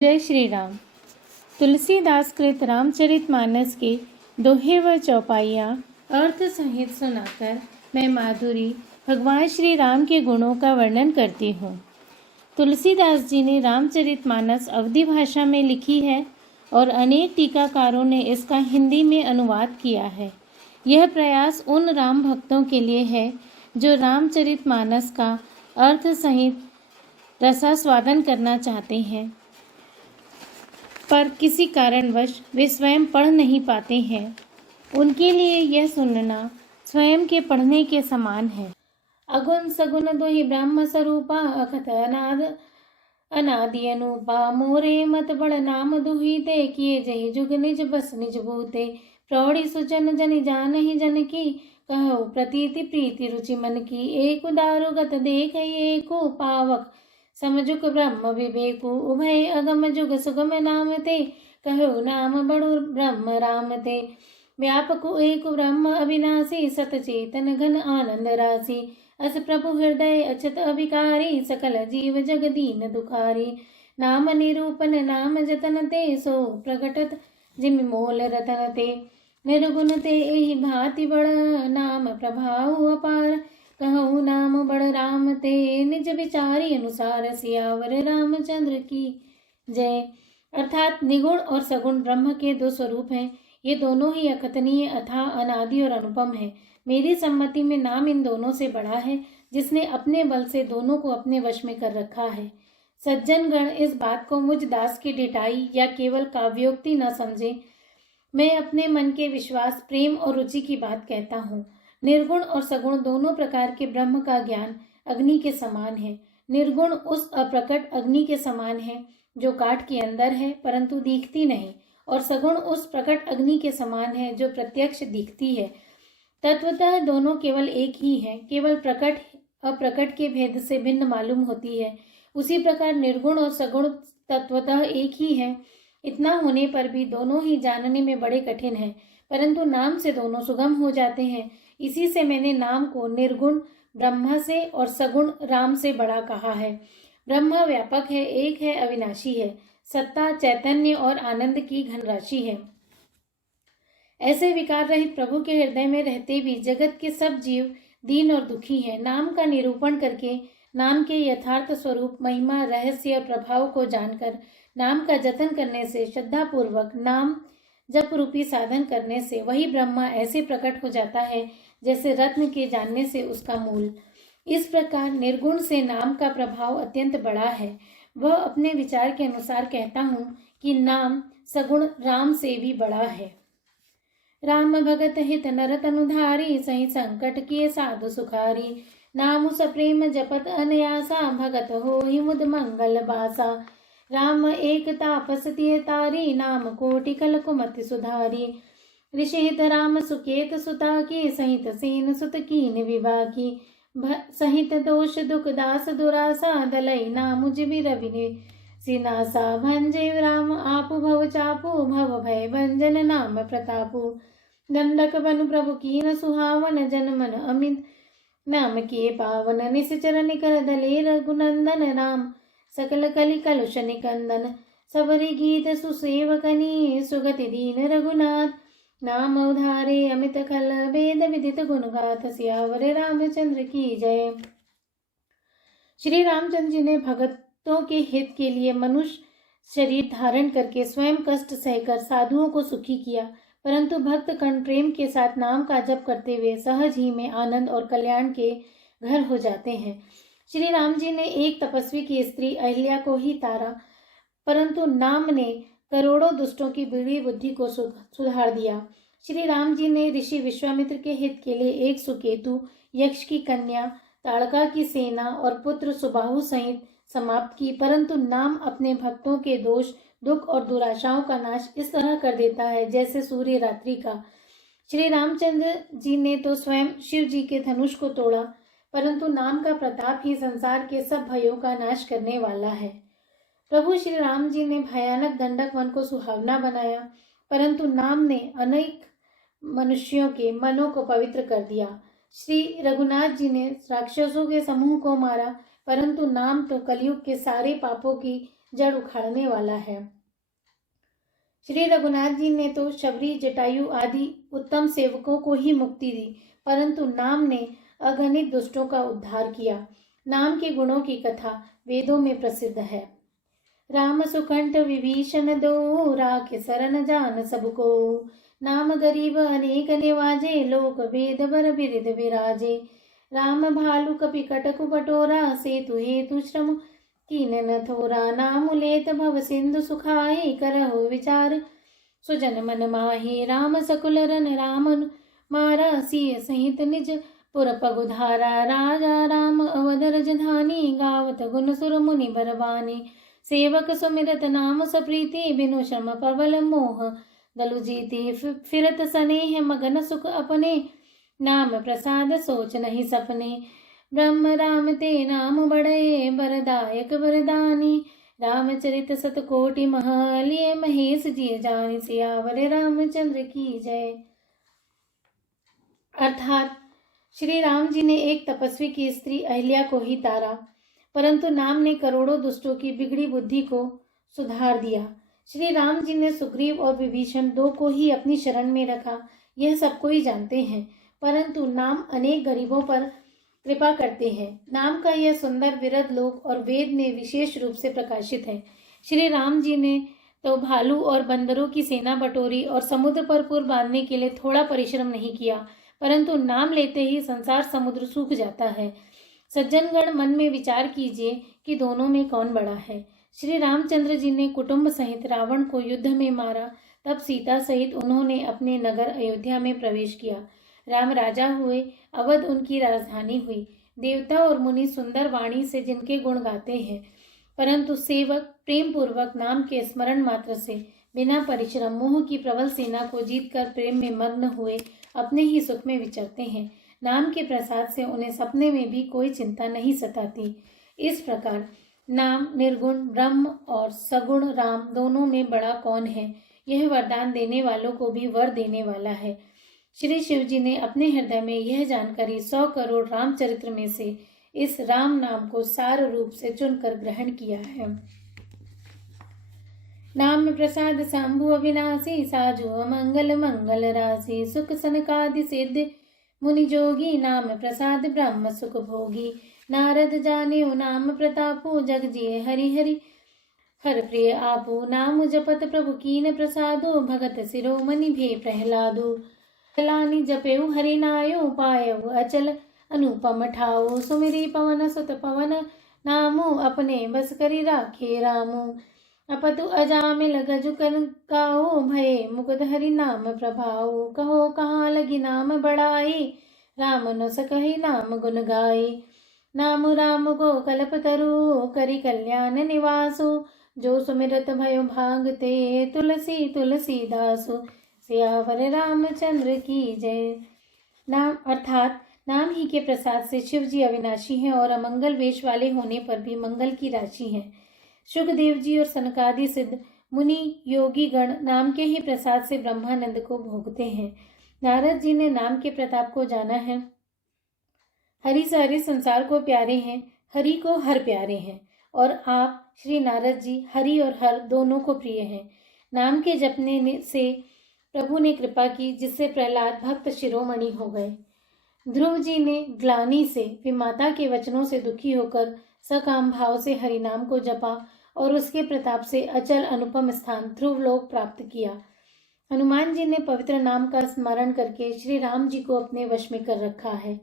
जय श्री राम। तुलसीदास कृत रामचरितमानस के दोहे व चौपाइयाँ अर्थ सहित सुनाकर मैं माधुरी भगवान श्री राम के गुणों का वर्णन करती हूँ। तुलसीदास जी ने रामचरितमानस अवधी भाषा में लिखी है और अनेक टीकाकारों ने इसका हिंदी में अनुवाद किया है। यह प्रयास उन राम भक्तों के लिए है जो रामचरितमानस का अर्थ सहित रसास्वादन करना चाहते हैं, पर किसी कारणवश वे स्वयं पढ़ नहीं पाते हैं। उनके लिए यह सुनना स्वयं के पढ़ने के समान है। अगुण सगुण दोहि ब्रह्म स्वरूपा, अकथ अनादि अनुपा, मोरे मत बड़ नाम दुही ते, किए जहि जुग निज बस निज भूते। प्रौढ़ी सुजन जनि जानहि जन की, कहो प्रतीति प्रीति रुचि मन की। एक दारुगत देख एको पावक, समझुक ब्रह्म विवेकु। उभय अगम जुग सुगम नाम ते, कहो नाम बड़ु ब्रह्म राम ते। व्यापक एक ब्रह्म अविनाशी, सत चेतन घन आनंद राशि। अस प्रभु हृदय अछत अभिकारी, सकल जीव जग दीन दुखारी। नाम निरूपन नाम जतन ते, सो प्रकटत जिमि मोल रतन ते। निर्गुण ते एहि भांति बड़, नाम प्रभाव अपार। कहूँ नाम बड़ राम ते, निज विचारी अनुसार। सियावर रामचंद्र की जय। अर्थात निगुण और सगुण ब्रह्म के दो स्वरूप हैं। ये दोनों ही अकथनीय, अथाह, अनादि और अनुपम है। मेरी सम्मति में नाम इन दोनों से बड़ा है, जिसने अपने बल से दोनों को अपने वश में कर रखा है। सज्जन गण इस बात को मुझ दास की डिटाई या केवल काव्योक्ति न समझे। मैं अपने मन के विश्वास, प्रेम और रुचि की बात कहता हूँ। निर्गुण और सगुण दोनों प्रकार के ब्रह्म का ज्ञान अग्नि के समान है। निर्गुण उस अप्रकट अग्नि के समान है जो काठ के अंदर है परंतु दिखती नहीं, और सगुण उस प्रकट अग्नि के समान है जो प्रत्यक्ष दिखती है। तत्वतः दोनों केवल एक ही हैं, केवल प्रकट अप्रकट के भेद से भिन्न मालूम होती है। उसी प्रकार निर्गुण और सगुण तत्वतः एक ही हैं। इतना होने पर भी दोनों ही जानने में बड़े कठिन हैं, परंतु नाम से दोनों सुगम हो जाते हैं। इसी से मैंने नाम को निर्गुण ब्रह्मा से और सगुण राम से बड़ा कहा है। ब्रह्म व्यापक है, एक है, अविनाशी है, सत्ता, चैतन्य और आनंद की घनराशि है। ऐसे विकार रहित प्रभु के हृदय में रहते भी जगत के सब जीव दीन और दुखी हैं। नाम का निरूपण करके, नाम के यथार्थ स्वरूप, महिमा, रहस्य और प्रभाव को जानकर, नाम का जतन करने से, श्रद्धापूर्वक नाम जप रूपी साधन करने से वही ब्रह्मा ऐसे प्रकट हो जाता है जैसे रत्न के जानने से उसका मूल। इस प्रकार निर्गुण से नाम का प्रभाव अत्यंत बड़ा है। वह अपने विचार के अनुसार कहता हूँ कि नाम सगुण राम से भी बड़ा है। राम भगत हित नर तनुधारी, सही संकट किए साधु सुखारी। नाम सप्रेम जपत अनयासा, भगत हो ही मुद मंगल बासा। राम एक तापस तिय तारी, नाम कोटि कल कुमति सुधारी। ऋषिहित राम सुकेत सुता की, सहित सेन सुत कीन विवाह की। सहित दोष दुख दास दुरासा, दलई नाम जिबिर विने सिनासा। भंजे राम आपु भव चापू, भव भय भंजन नाम प्रतापु। दंडक बनु प्रभु कीन सुहावन, जन मन अमित नाम किए पावन। निश्चर निकर दले रघुनंदन, राम सकल कलि कलुष निकंदन। सबरी गीत सुसेवकनी, सुगति दीन रघुनाथ। नाम उधारे अमित खल, वेद विदित गुण गाथ। सियावर रामचंद्र की जय। श्री रामचंद्र जी ने भगतों के हित के लिए मनुष्य शरीर धारण करके स्वयं कष्ट सहकर साधुओं को सुखी किया, परंतु भक्त कण प्रेम के साथ नाम का जप करते हुए सहज ही में आनंद और कल्याण के घर हो जाते हैं। श्री राम जी ने एक तपस्वी की स्त्री अहिल्या को ही तारा, परंतु नाम ने करोड़ों दुष्टों की बिगड़ी बुद्धि को सुधार दिया। श्री राम जी ने ऋषि विश्वामित्र के हित के लिए एक सुकेतु, यक्ष की कन्या, ताड़का की सेना और पुत्र सुबाहु सहित समाप्त की, परंतु नाम अपने भक्तों के दोष, दुख और दुराशाओं का नाश इस तरह कर देता है जैसे सूर्य रात्रि का। श्री रामचंद्र जी ने तो स्वयं शिव जी के धनुष को तोड़ा, परंतु नाम का प्रताप ही संसार के सब भयों का नाश करने वाला है। प्रभु श्री राम जी ने भयानक दंडक वन को सुहावना बनाया, परंतु नाम ने अनेक मनुष्यों के मनों को पवित्र कर दिया। श्री रघुनाथ जी ने राक्षसों के समूह को मारा, परंतु नाम तो कलयुग के सारे पापों की जड़ उखाड़ने वाला है। श्री रघुनाथ जी ने तो शबरी, जटायु आदि उत्तम सेवकों को ही मुक्ति दी, परंतु नाम ने अगणित दुष्टों का उद्धार किया। नाम के गुणों की कथा वेदों में प्रसिद्ध है। राम सुकंठ विभीषण दो, राखे शरण जान सबको। नाम गरीब अनेक निवाजे, लोक वेद बर बिरद विराजे। राम भालु कपि कटकु बटोरा, सेतु हेतु श्रम कीन न थोरा। नाम लेत भव सिंधु सुखाए, करहु विचार सुजन मन माहे। राम सकुल रन राम मारा, सिय सहित निज पुर पगुधारा। राजा राम अवध राजधानी, गावत गुण सुर मुनि बरबानी। सेवक सुमिरत नाम सप्रीति, बिनु श्रम प्रबल मोह दलु जीति। फिरत स्नेह मगन सुख अपने, नाम प्रसाद सोच नहीं सपने। ब्रह्म राम ते नाम बड़े, बरदायक वरदानी। रामचरित सतकोटि मह, लिए महेश जिय जानि। सियावर रामचंद्र की जय। अर्थात श्री राम जी ने एक तपस्वी की स्त्री अहिल्या को ही तारा, परंतु नाम ने करोड़ों दुष्टों की बिगड़ी बुद्धि को सुधार दिया। श्री राम जी ने सुग्रीव और विभीषण दो को ही अपनी शरण में रखा, यह सबको ही जानते हैं, परंतु नाम अनेक गरीबों पर कृपा करते हैं। नाम का यह सुंदर विरध लोक और वेद में विशेष रूप से प्रकाशित है। श्री राम जी ने तो भालू और बंदरों की सेना बटोरी और समुद्र पर पुल बांधने के लिए थोड़ा परिश्रम नहीं किया, परंतु नाम लेते ही संसार समुद्र सूख जाता है। सज्जनगण, मन में विचार कीजिए कि दोनों में कौन बड़ा है। श्री रामचंद्र जी ने कुटुंब सहित रावण को युद्ध में मारा, तब सीता सहित उन्होंने अपने नगर अयोध्या में प्रवेश किया। राम राजा हुए, अवध उनकी राजधानी हुई। देवता और मुनि सुंदर वाणी से जिनके गुण गाते हैं, परंतु सेवक प्रेम पूर्वक नाम के स्मरण मात्र से बिना परिश्रम मोह की प्रबल सेना को जीतकर प्रेम में मग्न हुए अपने ही सुख में विचरते हैं। नाम के प्रसाद से उन्हें सपने में भी कोई चिंता नहीं सताती। इस प्रकार नाम निर्गुण ब्रह्म और सगुण राम दोनों में बड़ा कौन है, यह वरदान देने वालों को भी वर देने वाला है। श्री शिव जी ने अपने हृदय में यह जानकारी 100 करोड़ रामचरित्र में से इस राम नाम को सार रूप से चुनकर ग्रहण किया है। नाम प्रसाद शंभु अविनाशी, साजु मंगल मंगल राशि। सुख सनकादि सिद्ध मुनि जोगी, नाम प्रसाद ब्रह्म सुख भोगी। नारद जानियो नाम प्रतापो, जग जिय हरि हरि हर प्रिय आपो। नाम जपत प्रभु कीन प्रसादो, भगत शिरोमणि भे प्रहलादो। लानी जपेउ हरि नायो, पायउ अचल अनुपम ठाओ। सुमिरी पवन सुत पवन नामो, अपने बस करि राखे रामो। अपतु अजामिल गजु काओ, भये मुकुद हरि नाम प्रभाओ। कहो कहाँ लगी नाम बड़ाई, राम न सकहि नाम गुण गाई। नाम राम को कल्प तरु, करि कल्याण निवासो। जो सुमिरत भयो भागते, तुलसी तुलसी दासो। सियावर रामचंद्र की जय। नाम अर्थात नाम ही के प्रसाद से शिव जी अविनाशी हैं और अमंगल वेश वाले होने पर भी मंगल की राशि हैं। शुकदेव जी और सनकादि सिद्ध मुनि योगी गण नाम के ही प्रसाद से ब्रह्मानंद को भोगते हैं। नारद जी ने नाम के प्रताप को जाना है। हरि सारे संसार को प्यारे हैं, हरि को हर प्यारे हैं, और आप श्री नारद जी हरि और हर दोनों को प्रिय हैं। नाम के जपने से प्रभु ने कृपा की, जिससे प्रहलाद भक्त शिरोमणि हो गए। ध्रुव जी ने ग्लानि से विमाता के वचनों से दुखी होकर सकाम भाव से हरि नाम को जपा और उसके प्रताप से अचल अनुपम स्थान ध्रुव लोक प्राप्त किया। हनुमान जी ने पवित्र नाम का स्मरण करके श्री राम जी को अपने वश में कर रखा है।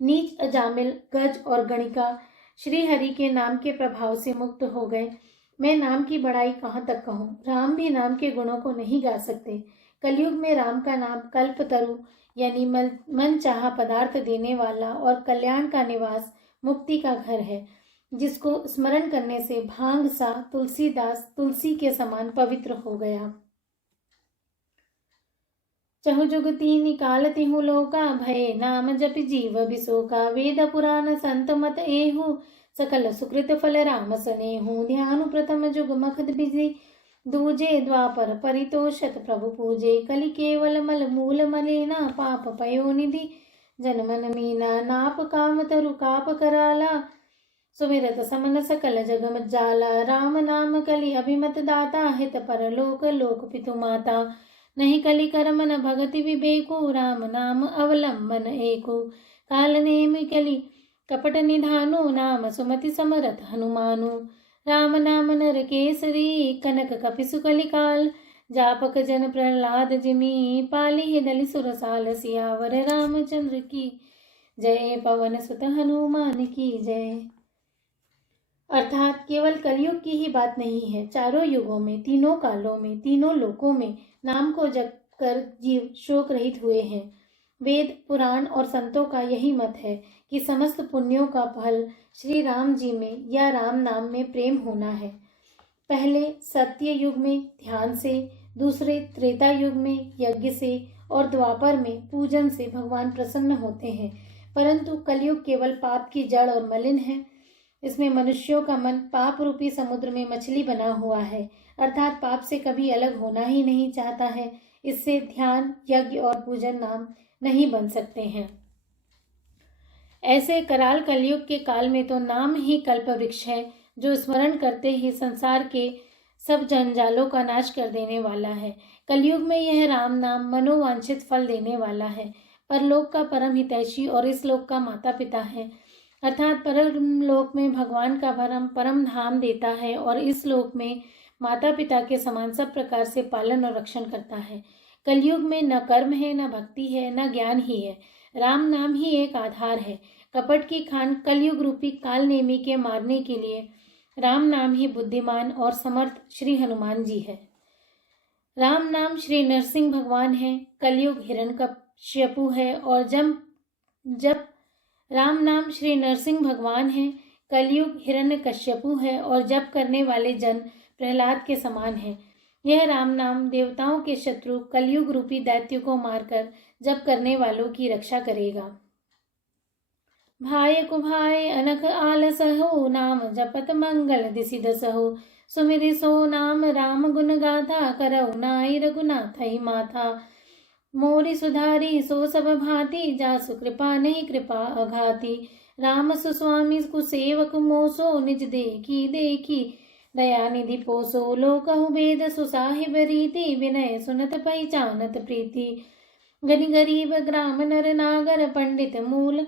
नीच अजामिल गज और गणिका श्री हरि के नाम के प्रभाव से मुक्त हो गए। मैं नाम की बड़ाई कहाँ तक कहूँ, राम भी नाम के गुणों को नहीं गा सकते। कलयुग में राम का नाम कल्पतरु यानी मन चाहा पदार्थ देने वाला और कल्याण का निवास, मुक्ति का घर है, जिसको स्मरण करने से भांग सा तुलसीदास तुलसी के समान पवित्र हो गया। चहु जुगती निकालती हूँ लोका, भय नाम जप जीव बिसोका। वेद पुराण संत मत एहु, सकल सुकृत फल राम सनेहु। ध्यान प्रथम जुग मखद बिजी, दूजे द्वापर परितोषत प्रभु पूजे। कलि केवल मल मूल मलिना, पाप पयो निधि जन मन मीना। नाप काम तरु काप कराला, सुमिरत समन सकल जगम जाला। राम नाम कलि अभिमत दाता। हित परलोक लोक पितु माता। नहीं कलि कर्म न भगति विवेकु। राम नाम अवलंबन एकु। काल नेम कलि कपट निधानु। नाम सुमति समरथ हनुमानु। राम नाम नर केसरी। कनक कपिसु कलिकाल। जापक जन प्रहलाद जिमि। पाली दलि सुरसाल। सियावर रामचंद्र की जय। पवन सुत हनुमान की जय। अर्थात केवल कलयुग की ही बात नहीं है, चारों युगों में, तीनों कालों में, तीनों लोकों में नाम को जप कर जीव शोक रहित हुए हैं। वेद, पुराण और संतों का यही मत है कि समस्त पुण्यों का फल श्री राम जी में या राम नाम में प्रेम होना है। पहले सत्य युग में ध्यान से, दूसरे त्रेता युग में यज्ञ से और द्वापर में पूजन से भगवान प्रसन्न होते हैं। परंतु कलयुग केवल पाप की जड़ और मलिन है। इसमें मनुष्यों का मन पाप रूपी समुद्र में मछली बना हुआ है, अर्थात पाप से कभी अलग होना ही नहीं चाहता है। इससे ध्यान, यज्ञ और पूजन नाम नहीं बन सकते हैं। ऐसे कराल कलयुग के काल में तो नाम ही कल्प वृक्ष है, जो स्मरण करते ही संसार के सब जंजालों का नाश कर देने वाला है। कलयुग में यह राम नाम मनोवांछित फल देने वाला है। परलोक का परम हितैषी और इस लोक का माता पिता है, अर्थात परम लोक में भगवान का परम धाम देता है और इस लोक में माता पिता के समान सब प्रकार से पालन और रक्षण करता है। कलयुग में न कर्म है, न भक्ति है, न ज्ञान ही है। राम नाम ही एक आधार है। कपट की खान कलयुग रूपी काल नेमी के मारने के लिए राम नाम ही बुद्धिमान और समर्थ श्री हनुमान जी है। राम नाम श्री नरसिंह भगवान है। कलयुग हिरण्यकश्यपु है और जब राम नाम श्री नरसिंह भगवान है। कलयुग हिरण्यकश्यपु है और जप करने वाले जन प्रहलाद के समान है। यह राम नाम देवताओं के शत्रु कलयुग रूपी दैत्य को मारकर जप करने वालों की रक्षा करेगा। भाय कुभाय अनख आलस हो। नाम जपत मंगल दिसि दसहो। सुमिरि सो नाम राम गुण गाथा। करौ नाई रघुनाथ माथा। मोरि सुधारी सो सब भांति। जासु कृपा नहीं कृपा अघाती। राम सुस्वामी कुसेवक मोसो। निज देखी देखी दया निधि पोसो। लोकहु वेद सुसाहिब रीति। विनय सुनत पहचानत प्रीति। गनि गरीब ग्राम नर नागर। पंडित मूल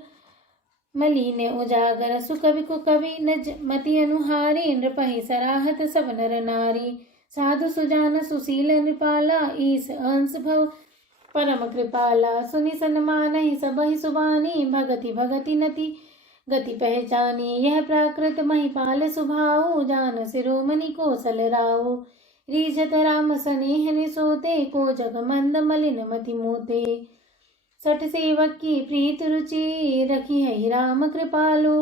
मलिन उजागर। सुकवि कुकवि निज मति अनुहारी। नृपहि सराहत सब नर नारी। साधु सुजान सुशील नृपाला। ईस अंश भव परम कृपाला। सुनि सन्मानहि सबहि सुबानी। भगति भगति नति गति पहचानी। यह प्राकृत महिपाल सुभाऊ। जान शिरोमणि कौशल राऊ। रीझत राम सनेह निसोते। को जग मंद मलिन मति मोते। सठ सेवक की प्रीत रुचि। रखी है राम कृपालु।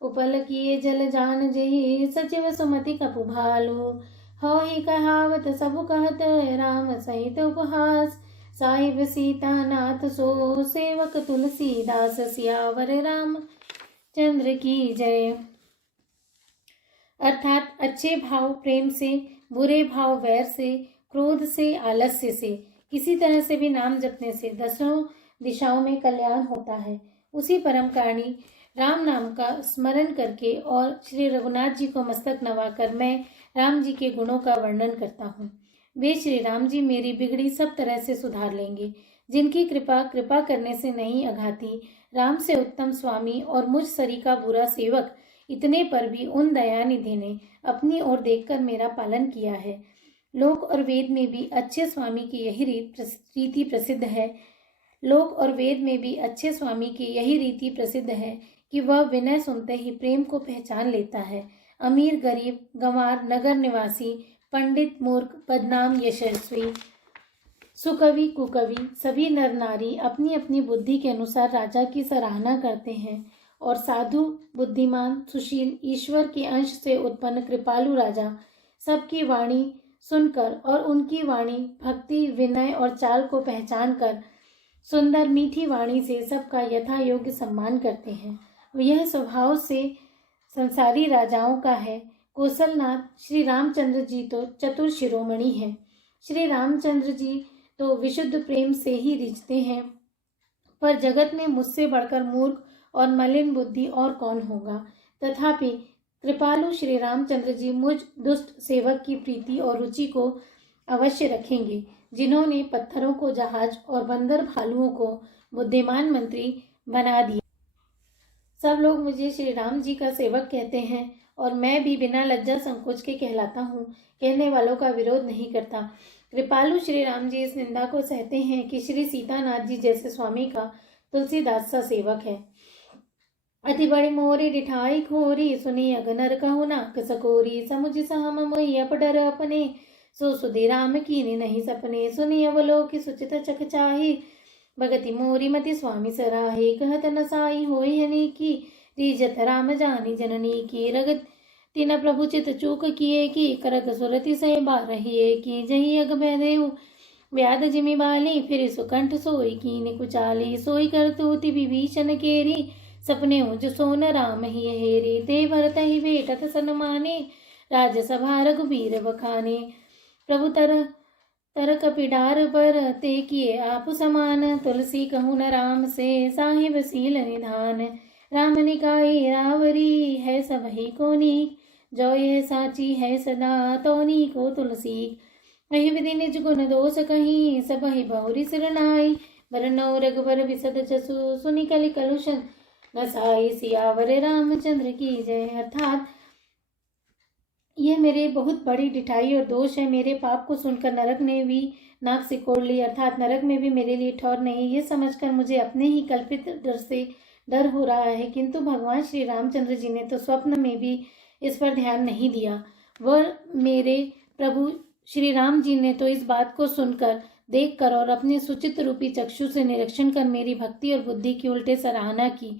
उपल किए जल जान जही। सचिव सुमति कपु भालु। हो ही कहावत सब कहत। राम सहित उपहास। साहिब सीता नाथ सो। सेवक तुलसीदास। सियावर राम चंद्र की जय। अर्थात अच्छे भाव प्रेम से, बुरे भाव वैर से, क्रोध से, आलस्य से, किसी तरह से भी नाम जपने से दसों दिशाओं में कल्याण होता है। उसी परम कारणी राम नाम का स्मरण करके और श्री रघुनाथ जी को मस्तक नवाकर मैं राम जी के गुणों का वर्णन करता हूँ। वे श्री राम जी मेरी बिगड़ी सब तरह से सुधार लेंगे। जिनकी कृपा करने से नहीं अघाती। राम से उत्तम स्वामी और मुझ सरी का बुरा सेवक, इतने पर भी उन दयानिधि ने अपनी ओर देखकर मेरा पालन किया है। लोक और वेद में भी अच्छे स्वामी की यही रीति प्रसिद्ध है। लोक और वेद में भी अच्छे स्वामी की यही रीति प्रसिद्ध है कि वह विनय सुनते ही प्रेम को पहचान लेता है। अमीर गरीब, गंवार नगर निवासी, पंडित मूर्ख, बदनाम यशस्वी, सुकवि कुकवि, सभी नर नारी अपनी अपनी बुद्धि के अनुसार राजा की सराहना करते हैं और साधु, बुद्धिमान, सुशील, ईश्वर के अंश से उत्पन्न कृपालु राजा सबकी वाणी सुनकर और उनकी वाणी, भक्ति, विनय और चाल को पहचान कर सुंदर मीठी वाणी से सबका यथा योग्य सम्मान करते हैं। यह स्वभाव से संसारी राजाओं का है। कौशलनाथ श्री रामचंद्र जी तो चतुर शिरोमणि हैं। श्री रामचंद्र जी तो विशुद्ध प्रेम से ही रिझते हैं, पर जगत में मुझसे बढ़कर मूर्ख और मलिन बुद्धि और कौन होगा। तथापि कृपालु श्री रामचंद्र जी मुझ दुष्ट सेवक की प्रीति और रुचि को अवश्य रखेंगे, जिन्होंने पत्थरों को जहाज और बंदर भालुओं को बुद्धिमान मंत्री बना दिया। सब लोग मुझे श्री राम जी का सेवक कहते हैं और मैं भी बिना लज्जा संकोच के कहलाता हूँ, कहने वालों का विरोध नहीं करता। कृपालु श्री राम जी इस निंदा को सहते हैं कि श्री सीतानाथ जी जैसे स्वामी का तुलसीदास सा सेवक है। अति बड़ी मोरी डिठाई खोरी, सुनी अगनर कहु नाक सकोरी, समुझ सहम मोहि अपडर अपने, सो सुधि राम कीनी नहीं सपने, सुनी अवलोकि सुचित चख चाही, भगति मोरी मति स्वामी सराहे, कहत न साई होई हनी की, रीजत राम जानी जननी की, रगत तीन प्रभु चित चूक किए की, करत सुरति सह बारहिए की, जही अग भैदेव व्याध जिमि बाली, फिर सुकंठ सोई कीन कुचाली, सोई करतूति विभीषण केरी, सपने उज सोन राम ही हेरे, ते भरत ही भेटत सनमाने, राजसभा रघुबीर बखाने, प्रभु तर कपिडार पर ते किए आप समान, तुलसी कहूँ न राम से साहिब सील निधान, राम निकाय रावरी है सब ही कोनी, जो ये साची है सदा तोनी को तुलसी, कही विधि निज गुण दोष कहीं, सब ही बहुरी सिरनाई, बरनौ रघुबर विसद जसु, सुनि कलि कलुषन नसाई, सियावर रामचंद्र की जय। अर्थात यह मेरे बहुत बड़ी डिठाई और दोष है। मेरे पाप को सुनकर नरक ने भी नाक सिकोड़ ली, अर्थात नरक में भी मेरे लिए ठौर नहीं। ये समझकर मुझे अपने ही कल्पित डर से डर हो रहा है, किंतु भगवान श्री रामचंद्र जी ने तो स्वप्न में भी इस पर ध्यान नहीं दिया। वह मेरे प्रभु श्री राम जी ने तो इस बात को सुनकर, देखकर और अपने सुचित रूपी चक्षु से निरीक्षण कर मेरी भक्ति और बुद्धि की उल्टे सराहना की,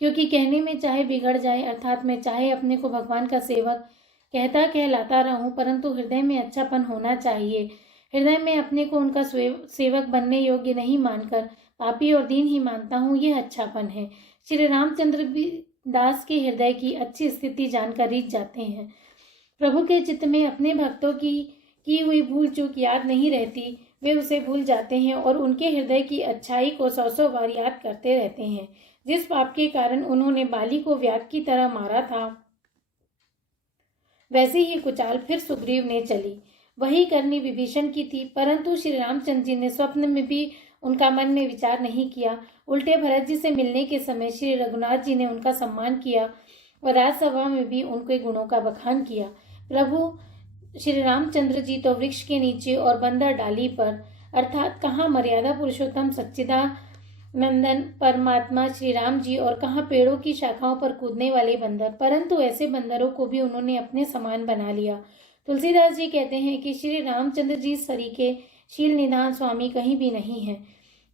क्योंकि कहने में चाहे बिगड़ जाए, अर्थात मैं चाहे अपने को भगवान का सेवक कहलाता रहूं, परंतु हृदय में अच्छापन होना चाहिए। हृदय में अपने को उनका सेवक बनने योग्य नहीं मानकर पापी और दीन ही मानता हूँ, यह अच्छापन है। श्री रामचंद्र दास के हृदय की अच्छी स्थिति जानकर रीझ जाते हैं। प्रभु के चित्त में अपने भक्तों की हुई भूल चूक याद नहीं रहती, वे उसे भूल जाते हैं और उनके हृदय की अच्छाई को 100 बार याद करते रहते हैं। जिस पाप के कारण उन्होंने बाली को व्याघ की तरह मारा था, वैसे ही कुचाल फिर सुग्रीव ने चली। वही करनी विभीषण की थी, परंतु श्री रामचंद्र जी ने स्वप्न में भी उनका मन में विचार नहीं किया। उल्टे भरत जी से मिलने के समय श्री रघुनाथ जी ने उनका सम्मान किया और राजसभा में भी उनके गुणों का बखान किया। प्रभु श्री रामचंद्र जी तो वृक्ष के नीचे और बंदर डाली पर, अर्थात कहाँ मर्यादा पुरुषोत्तम सच्चिदानंदन परमात्मा श्री राम जी और कहाँ पेड़ों की शाखाओं पर कूदने वाले बंदर, परंतु ऐसे बंदरों को भी उन्होंने अपने समान बना लिया। तुलसीदास जी कहते हैं कि श्री रामचंद्र जी सरीखे शील निधान स्वामी कहीं भी नहीं है।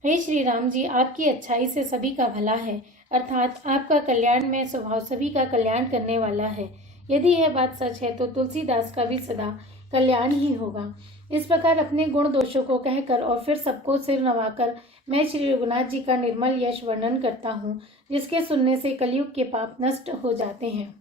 हे श्री राम जी, आपकी अच्छाई से सभी का भला है, अर्थात आपका कल्याणमय स्वभाव सभी का कल्याण करने वाला है। यदि यह बात सच है तो तुलसीदास का भी सदा कल्याण ही होगा। इस प्रकार अपने गुण दोषों को कहकर और फिर सबको सिर नवाकर मैं श्री रघुनाथ जी का निर्मल यश वर्णन करता हूँ, जिसके सुनने से कलयुग के पाप नष्ट हो जाते हैं।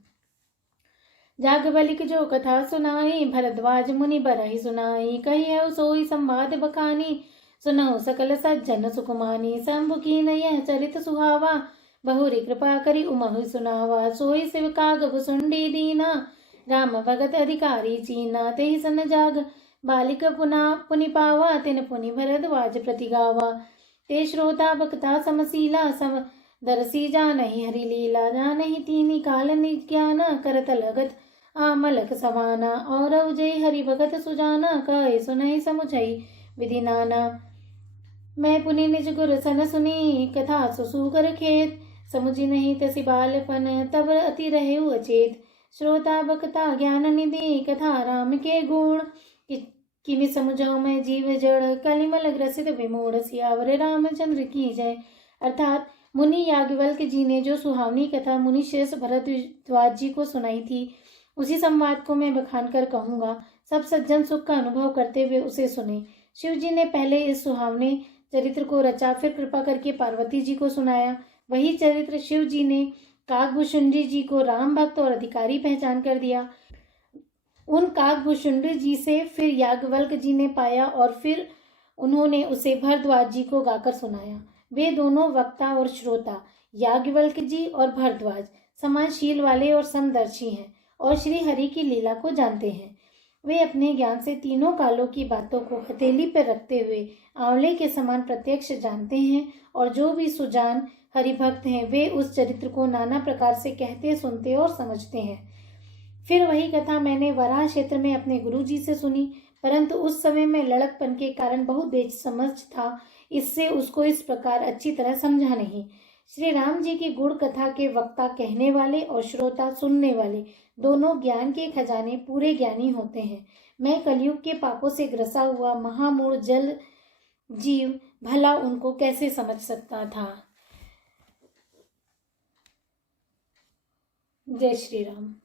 जागबलिक जो कथा सुनाई, भरद्वाज मुनि बरहि सुनाई, कही सोई संवाद बखानी, सुनहु सकल सज्जन सुकुमानी, शंभु की यह चरित सुहावा, बहुरी कृपा करी उमहु सुनावा, सोई शिव काग सुंडी दीना, राम भगत अधिकारी चीना, तेहि सन जाग बालिक पुनि पावा, तिन पुनि भरद्वाज प्रतिगावा, ते श्रोता भक्ता समशीला, सम दरसी जानहि हरि लीला, जानहि तीनि काल निज्ञान, करत लगत आमलक सवाना, और उजय हरि भगत सुजाना, कहे सुनहि समुझई विधि नाना, मैं पुनि निज गुर सन सुनी, कथा सुसूकर खेत, समुझी नहीं तसी बालपन, तब अति रहेउ अचेत, श्रोता बक्ता ज्ञान निधि, कथा राम के गुण, किमि समुझाऊं मैं जीव जड़, कलिमल ग्रसित विमूढ़, सियावर रामचंद्र की जय। अर्थात मुनि याज्ञवल्क्य जी ने जो सुहावनी कथा मुनि श्रेष्ठ भरद्वाज जी को सुनाई थी, उसी संवाद को मैं बखान कर कहूँगा। सब सज्जन सुख का अनुभव करते हुए उसे सुने। शिव जी ने पहले इस सुहावने चरित्र को रचा, फिर कृपा करके पार्वती जी को सुनाया। वही चरित्र शिव जी ने काकभूषुंडी जी को राम भक्त और अधिकारी पहचान कर दिया। उन काकभूषुंडी जी से फिर याज्ञवल्क्य जी ने पाया और फिर उन्होंने उसे भरद्वाज जी को गाकर सुनाया। वे दोनों वक्ता और श्रोता, याज्ञवल्क्य जी और भरद्वाज, समान शील वाले और समदर्शी हैं और श्री हरि की लीला को जानते हैं। वे अपने ज्ञान से तीनों कालों की बातों को हथेली पर रखते हुए आंवले के समान प्रत्यक्ष जानते हैं, और जो भी सुजान हरिभक्त हैं वे उस चरित्र को नाना प्रकार से कहते, सुनते और समझते हैं। फिर वही कथा मैंने वराह क्षेत्र में अपने गुरुजी से सुनी, परंतु उस समय मैं लड़कपन के कारण बहुत बेसमझ था, इससे उसको इस प्रकार अच्छी तरह समझा नहीं। श्री राम जी की गुण कथा के वक्ता कहने वाले और श्रोता सुनने वाले दोनों ज्ञान के खजाने पूरे ज्ञानी होते हैं। मैं कलयुग के पापों से ग्रसा हुआ महामूढ़ जल जीव भला उनको कैसे समझ सकता था। जय श्री राम।